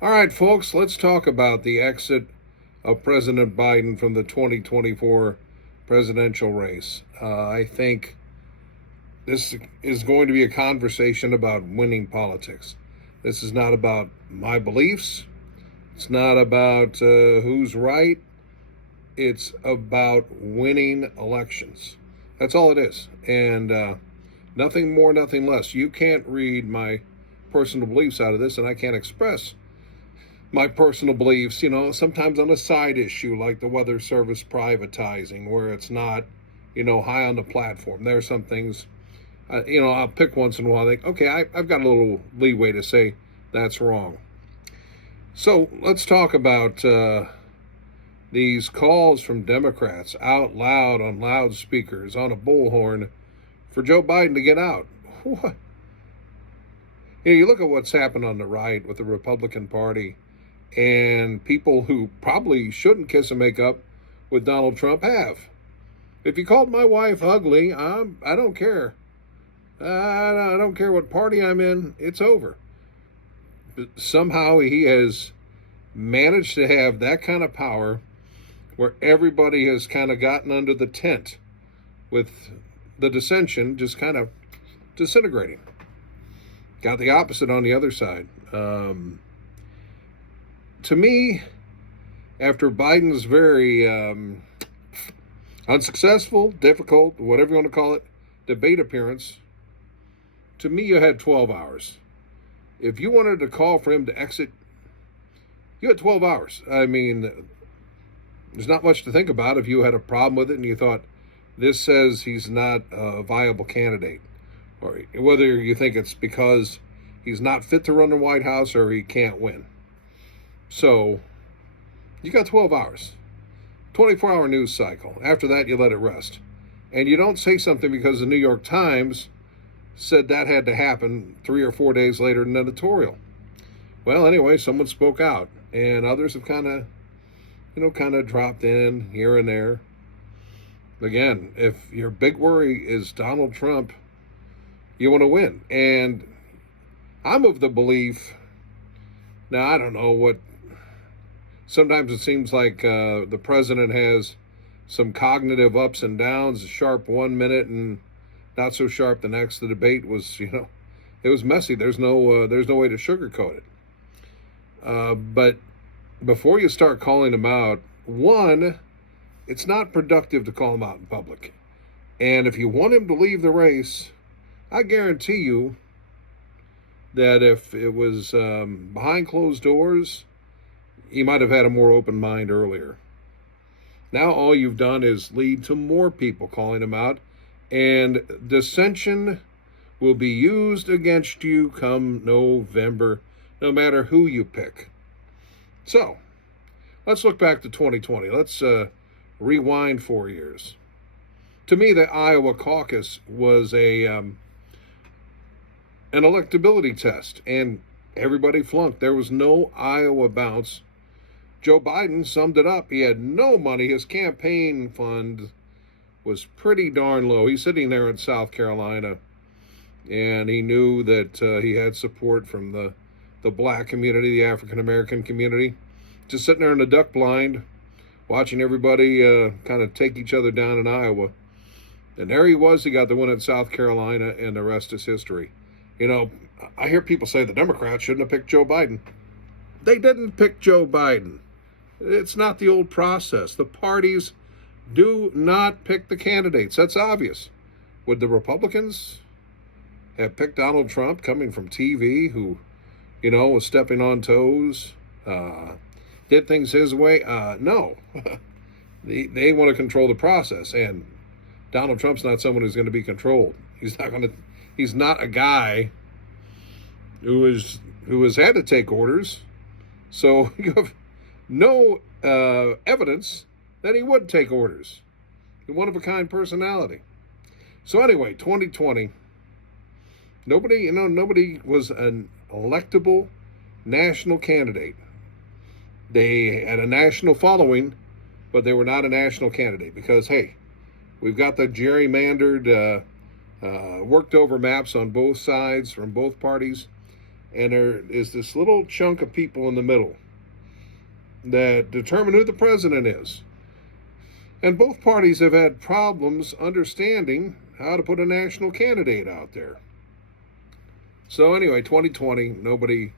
All right, folks, let's talk about the exit of President Biden from the 2024 presidential race. I think this is going to be a conversation about winning politics. This is not about my beliefs. It's not about who's right. It's about winning elections. That's all it is. And nothing more, nothing less. You can't read my personal beliefs out of this, and I can't express my personal beliefs, sometimes on a side issue like the Weather Service privatizing, where it's not, high on the platform. There are some things, I'll pick once in a while. Think, okay, I've got a little leeway to say that's wrong. So let's talk about these calls from Democrats out loud on loudspeakers on a bullhorn for Joe Biden to get out. What? You look at what's happened on the right with the Republican Party, and people who probably shouldn't kiss and make up with Donald Trump have. If you called my wife ugly, I don't care. I don't care what party I'm in. It's over. But somehow he has managed to have that kind of power where everybody has kind of gotten under the tent with the dissension just kind of disintegrating. Got the opposite on the other side. To me, after Biden's very unsuccessful, difficult, whatever you want to call it, debate appearance, to me, you had 12 hours. If you wanted to call for him to exit, you had 12 hours. I mean, there's not much to think about if you had a problem with it and you thought, this says he's not a viable candidate. Or whether you think it's because he's not fit to run the White House or he can't win. So you got 12 hours, 24-hour news cycle. After that, you let it rest. And you don't say something because the New York Times said that had to happen 3 or 4 days later in an editorial. Well, anyway, someone spoke out, and others have kind of dropped in here and there. Again, if your big worry is Donald Trump, you want to win. And I'm of the belief, now I don't know what, sometimes it seems like the president has some cognitive ups and downs, sharp 1 minute and not so sharp the next. The debate was, it was messy. There's no way to sugarcoat it. But before you start calling him out, one, it's not productive to call him out in public. And if you want him to leave the race, I guarantee you that if it was behind closed doors, he might have had a more open mind earlier. Now all you've done is lead to more people calling him out, and dissension will be used against you come November, no matter who you pick. So, let's look back to 2020. Let's rewind 4 years. To me, the Iowa caucus was an electability test, and everybody flunked. There was no Iowa bounce. Joe Biden summed it up. He had no money. His campaign fund was pretty darn low. He's sitting there in South Carolina, and he knew that he had support from the black community, the African-American community, just sitting there in the duck blind, watching everybody kind of take each other down in Iowa. And there he was. He got the win in South Carolina, and the rest is history. I hear people say the Democrats shouldn't have picked Joe Biden. They didn't pick Joe Biden. It's not the old process. The parties do not pick the candidates. That's obvious. Would the Republicans have picked Donald Trump, coming from TV, who, was stepping on toes, did things his way? No. They want to control the process, and Donald Trump's not someone who's going to be controlled. He's not a guy who has had to take orders. So you have no evidence that he would take orders. He's one of a kind personality. So anyway, 2020, nobody was an electable national candidate. They had a national following, but they were not a national candidate because, hey, we've got the gerrymandered, worked over maps on both sides from both parties. and there is this little chunk of people in the middle that determine who the president is. And both parties have had problems understanding how to put a national candidate out there. So anyway, 2020, nobody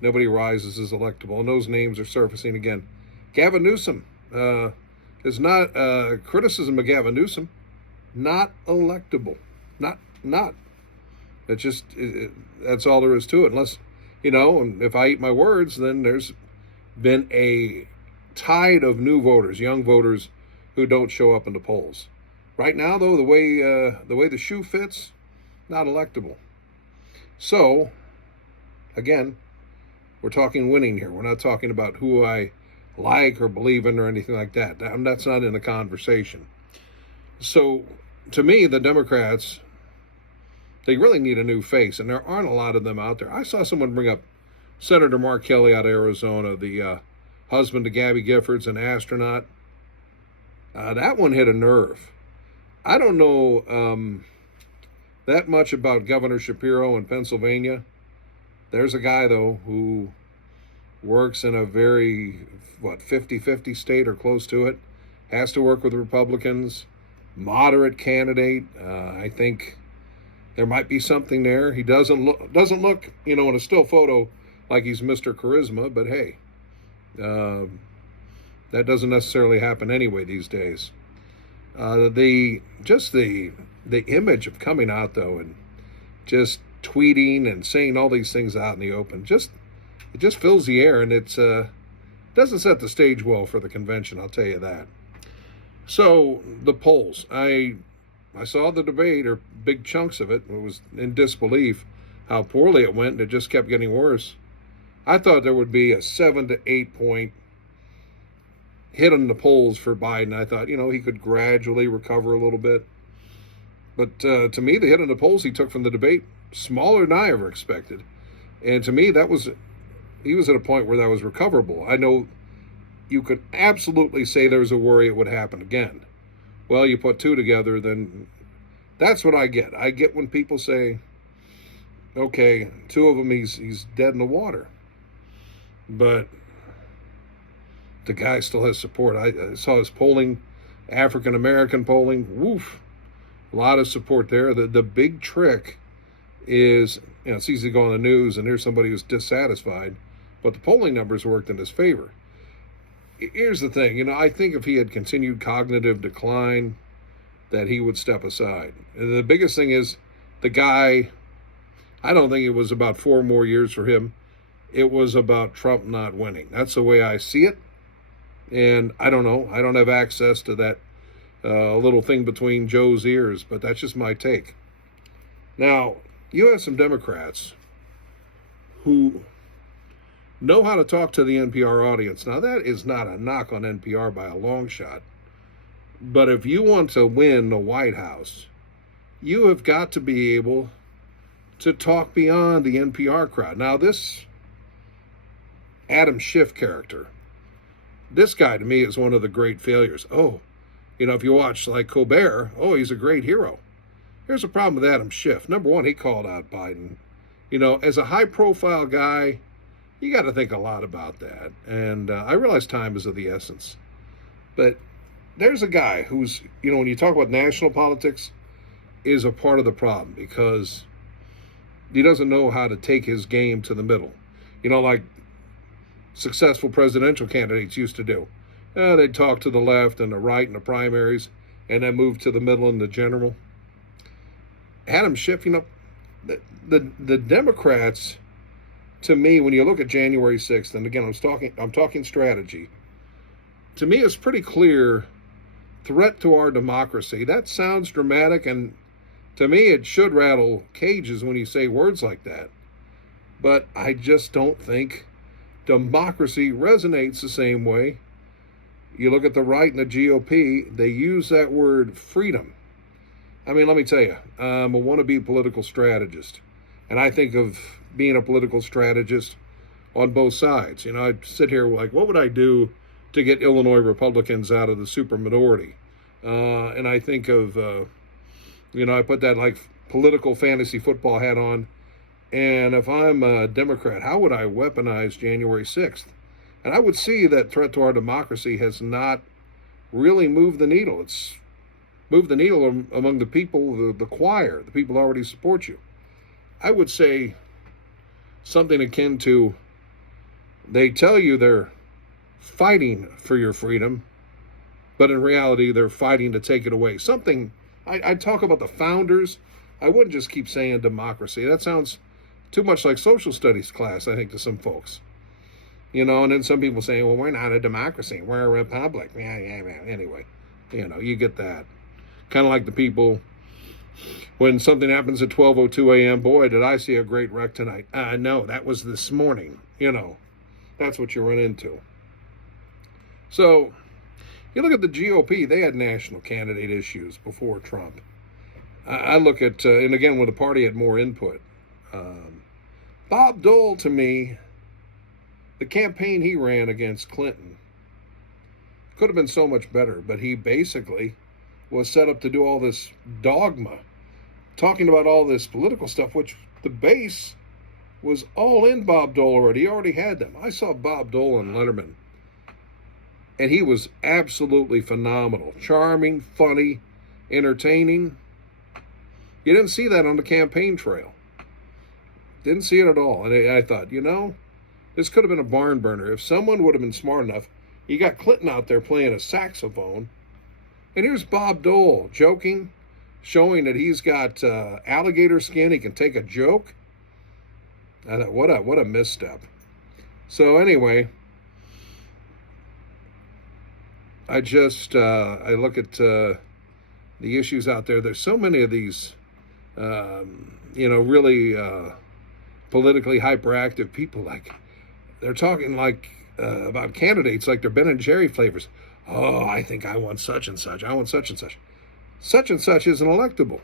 rises as electable, and those names are surfacing again. Gavin Newsom is not criticism of Gavin Newsom, not electable, not. It's just that's all there is to it. Unless, and if I eat my words, then there's been a tide of new voters, young voters, who don't show up in the polls. Right now, though, the way the shoe fits, not electable. So, again, we're talking winning here. We're not talking about who I like or believe in or anything like that. That's not in the conversation. So, to me, the Democrats, they really need a new face, and there aren't a lot of them out there. I saw someone bring up Senator Mark Kelly out of Arizona, the husband to Gabby Giffords, an astronaut. That one hit a nerve. I don't know that much about Governor Shapiro in Pennsylvania. There's a guy, though, who works in a very, 50-50 state or close to it, has to work with Republicans, moderate candidate. I think there might be something there. He doesn't look, in a still photo like he's Mr. Charisma, but hey, that doesn't necessarily happen anyway these days. The image of coming out, though, and just tweeting and saying all these things out in the open, it just fills the air, and it doesn't set the stage well for the convention, I'll tell you that. So the polls, I saw the debate, or big chunks of it. It was in disbelief how poorly it went, and it just kept getting worse. I thought there would be a 7 to 8 point hit on the polls for Biden. I thought, he could gradually recover a little bit. But to me, the hit on the polls he took from the debate, smaller than I ever expected. And to me, he was at a point where that was recoverable. I know you could absolutely say there's a worry it would happen again. Well, you put two together, then that's what I get. I get when people say, okay, two of them, he's dead in the water. But the guy still has support. I saw his polling, African-American polling, woof, a lot of support there. The big trick is, it's easy to go on the news and here's somebody who's dissatisfied, but the polling numbers worked in his favor. Here's the thing, I think if he had continued cognitive decline, that he would step aside. And the biggest thing is the guy, I don't think it was about 4 more years for him. It was about Trump not winning. That's the way I see it. And I don't know. I don't have access to that little thing between Joe's ears, but that's just my take. Now, you have some Democrats who know how to talk to the NPR audience. Now, that is not a knock on NPR by a long shot. But if you want to win the White House, you have got to be able to talk beyond the NPR crowd. Now, this Adam Schiff character, this guy to me is one of the great failures. If you watch like Colbert, he's a great hero. Here's the problem with Adam Schiff. Number one, he called out Biden. As a high-profile guy, you got to think a lot about that. And I realize time is of the essence. But there's a guy who's, when you talk about national politics, is a part of the problem because he doesn't know how to take his game to the middle. Like successful presidential candidates used to do. They'd talk to the left and the right in the primaries and then move to the middle in the general. Adam Schiff, the Democrats, to me, when you look at January 6th, and again, I'm talking strategy, to me it's pretty clear threat to our democracy. That sounds dramatic, and to me it should rattle cages when you say words like that. But I just don't think democracy resonates the same way. You look at the right and the GOP, they use that word freedom. I mean, let me tell you, I'm a wannabe political strategist. And I think of being a political strategist on both sides. I sit here like, what would I do to get Illinois Republicans out of the superminority? And I think of, I put that like political fantasy football hat on, And if I'm a Democrat, how would I weaponize January 6th? And I would see that threat to our democracy has not really moved the needle. It's moved the needle among the people, the choir, the people who already support you. I would say something akin to, they tell you they're fighting for your freedom, but in reality, they're fighting to take it away. Something, I talk about the founders. I wouldn't just keep saying democracy. That sounds too much like social studies class, I think, to some folks. And then some people say, well, we're not a democracy. We're a republic. Yeah. Anyway, you get that. Kind of like the people, when something happens at 12:02 a.m., boy, did I see a great wreck tonight. No, that was this morning. That's what you run into. So you look at the GOP, they had national candidate issues before Trump. I look at, and again, when the party had more input, Bob Dole, to me, the campaign he ran against Clinton could have been so much better, but he basically was set up to do all this dogma, talking about all this political stuff, which the base was all in Bob Dole already. He already had them. I saw Bob Dole on Letterman, and he was absolutely phenomenal. Charming, funny, entertaining. You didn't see that on the campaign trail. Didn't see it at all. And I thought, this could have been a barn burner. If someone would have been smart enough, you got Clinton out there playing a saxophone, and here's Bob Dole joking, showing that he's got alligator skin. He can take a joke. I thought, what a misstep. So anyway, I look at the issues out there. There's so many of these, really politically hyperactive people. Like, they're talking like about candidates like they're Ben and Jerry flavors. Oh, I think I want such and such. I want such and such. Such and such isn't electable.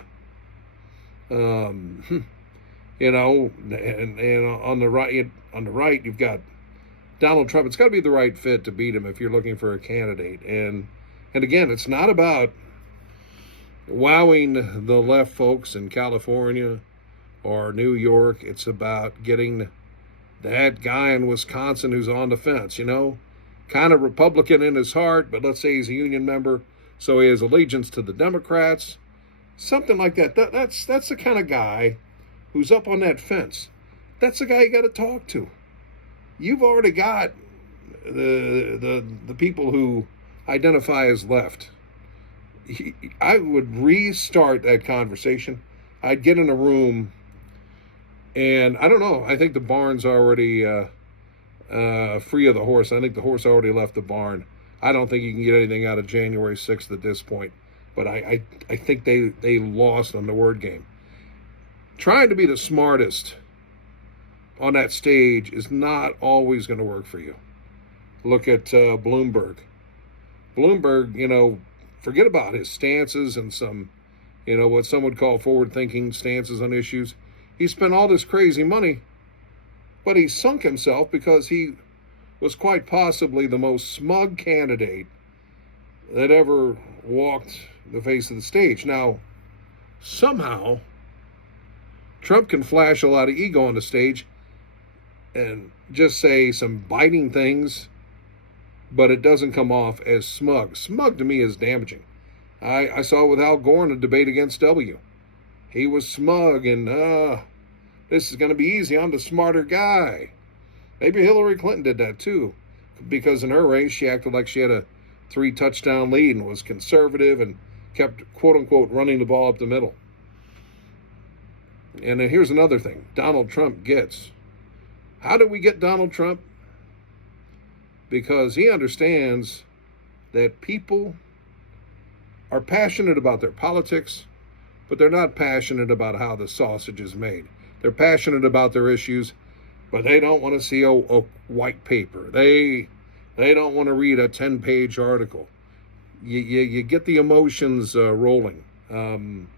And on the right, you've got Donald Trump. It's got to be the right fit to beat him if you're looking for a candidate. And again, it's not about wowing the left folks in California or New York. It's about getting that guy in Wisconsin who's on the fence, kind of Republican in his heart, but let's say he's a union member, so he has allegiance to the Democrats, something like that. That's the kind of guy who's up on that fence. That's the guy you got to talk to. You've already got the people who identify as left. I would restart that conversation. I'd get in a room, and I don't know. I think the barn's already free of the horse. I think the horse already left the barn. I don't think you can get anything out of January 6th at this point. But I think they lost on the word game. Trying to be the smartest on that stage is not always going to work for you. Look at Bloomberg. Bloomberg, forget about his stances and some, what some would call forward-thinking stances on issues. He spent all this crazy money, but he sunk himself because he was quite possibly the most smug candidate that ever walked the face of the stage. Now, somehow, Trump can flash a lot of ego on the stage and just say some biting things, but it doesn't come off as smug. Smug to me is damaging. I saw it with Al Gore in a debate against W. He was smug and, this is going to be easy. I'm the smarter guy. Maybe Hillary Clinton did that too, because in her race, she acted like she had a 3-touchdown lead and was conservative and kept, quote unquote, running the ball up the middle. And then here's another thing Donald Trump gets. How did we get Donald Trump? Because he understands that people are passionate about their politics, but they're not passionate about how the sausage is made. They're passionate about their issues, but they don't want to see a white paper. They don't want to read a 10-page article. You get the emotions rolling. And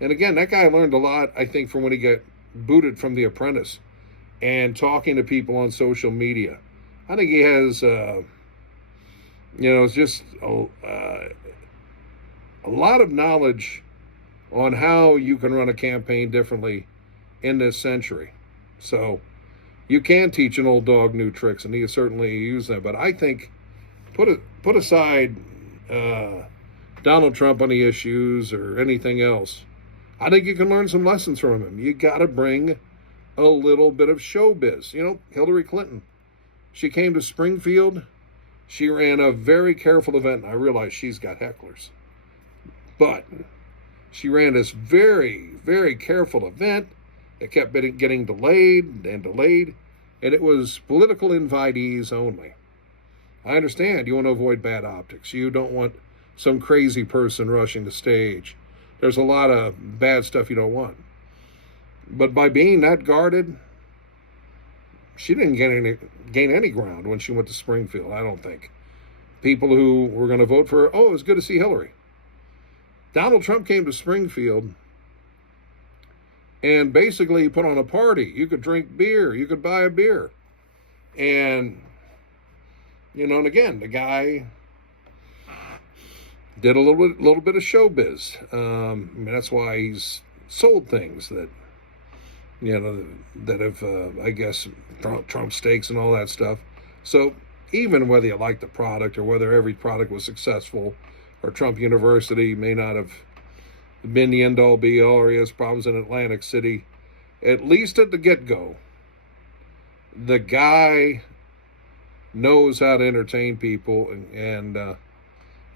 again, that guy learned a lot, I think, from when he got booted from The Apprentice and talking to people on social media. I think he has, it's just a lot of knowledge on how you can run a campaign differently in this century. So you can teach an old dog new tricks, and he certainly used them. But I think put aside Donald Trump on the issues or anything else. I think you can learn some lessons from him. You got to bring a little bit of showbiz. You know, Hillary Clinton, she came to Springfield. She ran a very careful event. I realize she's got hecklers, but she ran this very, very careful event. It kept getting delayed and delayed, and it was political invitees only. I understand you want to avoid bad optics. You don't want some crazy person rushing the stage. There's a lot of bad stuff you don't want. But by being that guarded, she didn't gain any ground when she went to Springfield, I don't think. People who were going to vote for her, oh, it was good to see Hillary. Donald Trump came to Springfield and basically put on a party. You could drink beer. You could buy a beer. And, you know, and again, the guy did a little bit of showbiz. I mean, that's why he's sold things that, you know, that have, I guess, Trump steaks and all that stuff. So even whether you like the product or whether every product was successful, or Trump University may not have been the end-all be-all, or he has problems in Atlantic City, at least at the get-go, the guy knows how to entertain people, and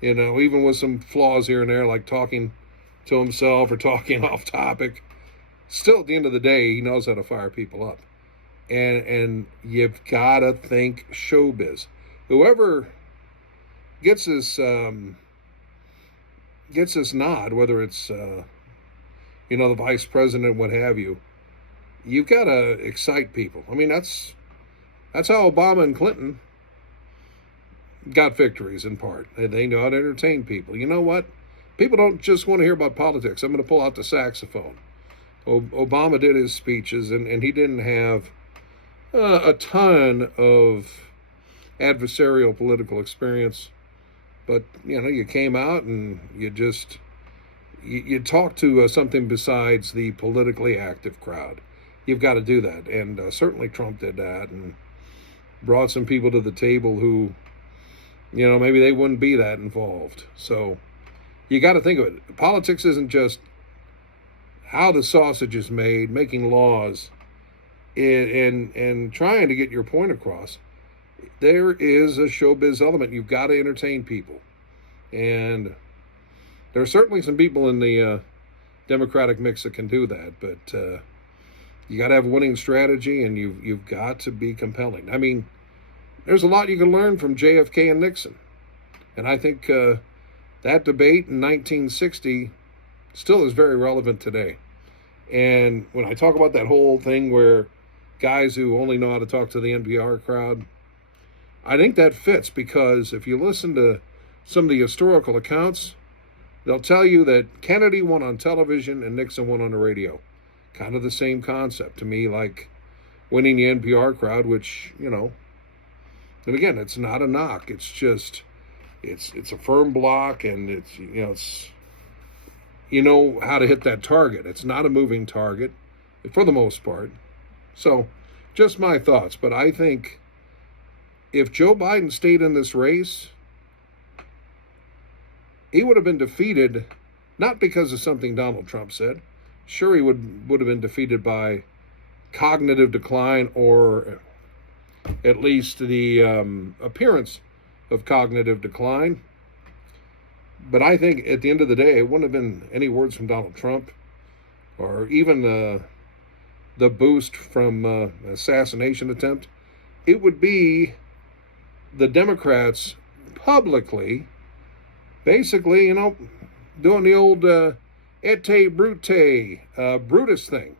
you know, even with some flaws here and there, like talking to himself or talking off topic, still at the end of the day, he knows how to fire people up. And you've got to think showbiz. Whoever gets this nod, whether it's you know, the vice president, what have you, you've got to excite people. I mean, that's how Obama and Clinton got victories in part. They know how to entertain people. You know what? People don't just want to hear about politics. I'm going to pull out the saxophone. Obama did his speeches, and he didn't have a ton of adversarial political experience. But, you know, you came out and you talked to something besides the politically active crowd. You've got to do that. And certainly Trump did that and brought some people to the table who, you know, maybe they wouldn't be that involved. So you got to think of it. Politics isn't just how the sausage is made, making laws, and trying to get your point across. There is a showbiz element. You've got to entertain people. And there are certainly some people in the Democratic mix that can do that, but you got to have a winning strategy, and you've got to be compelling. I mean, there's a lot you can learn from JFK and Nixon. And I think that debate in 1960 still is very relevant today. And when I talk about that whole thing where guys who only know how to talk to the NPR crowd, I think that fits, because if you listen to some of the historical accounts, they'll tell you that Kennedy won on television and Nixon won on the radio. Kind of the same concept to me, like winning the NPR crowd, which, you know, and again, it's not a knock. It's just, it's a firm block, and it's, you know, it's, you know how to hit that target. It's not a moving target for the most part. So just my thoughts. But I think if Joe Biden stayed in this race, he would have been defeated, not because of something Donald Trump said. Sure, he would have been defeated by cognitive decline, or at least the appearance of cognitive decline. But I think at the end of the day, it wouldn't have been any words from Donald Trump, or even the boost from an assassination attempt. It would be the Democrats publicly, basically, you know, doing the old et brute, Brutus thing.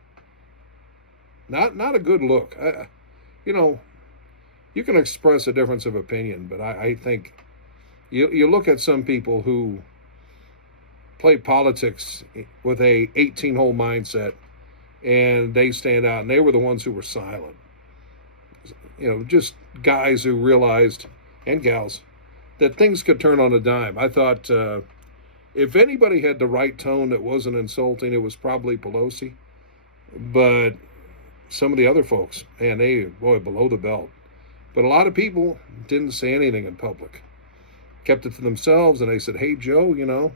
Not a good look. You know, you can express a difference of opinion, but I think you look at some people who play politics with a 18-hole mindset, and they stand out, and they were the ones who were silent. You know, just guys who realized, and gals, that things could turn on a dime. I thought if anybody had the right tone that wasn't insulting, it was probably Pelosi. But some of the other folks, man, they, boy, below the belt. But a lot of people didn't say anything in public, kept it to themselves, and they said, hey, Joe,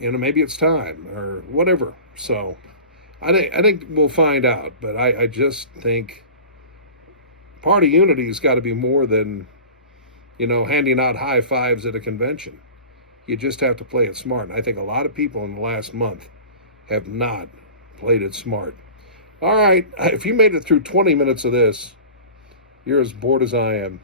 maybe it's time or whatever. So I think we'll find out. But I just think party unity has got to be more than, handing out high fives at a convention. You just have to play it smart. And I think a lot of people in the last month have not played it smart. All right, if you made it through 20 minutes of this, you're as bored as I am.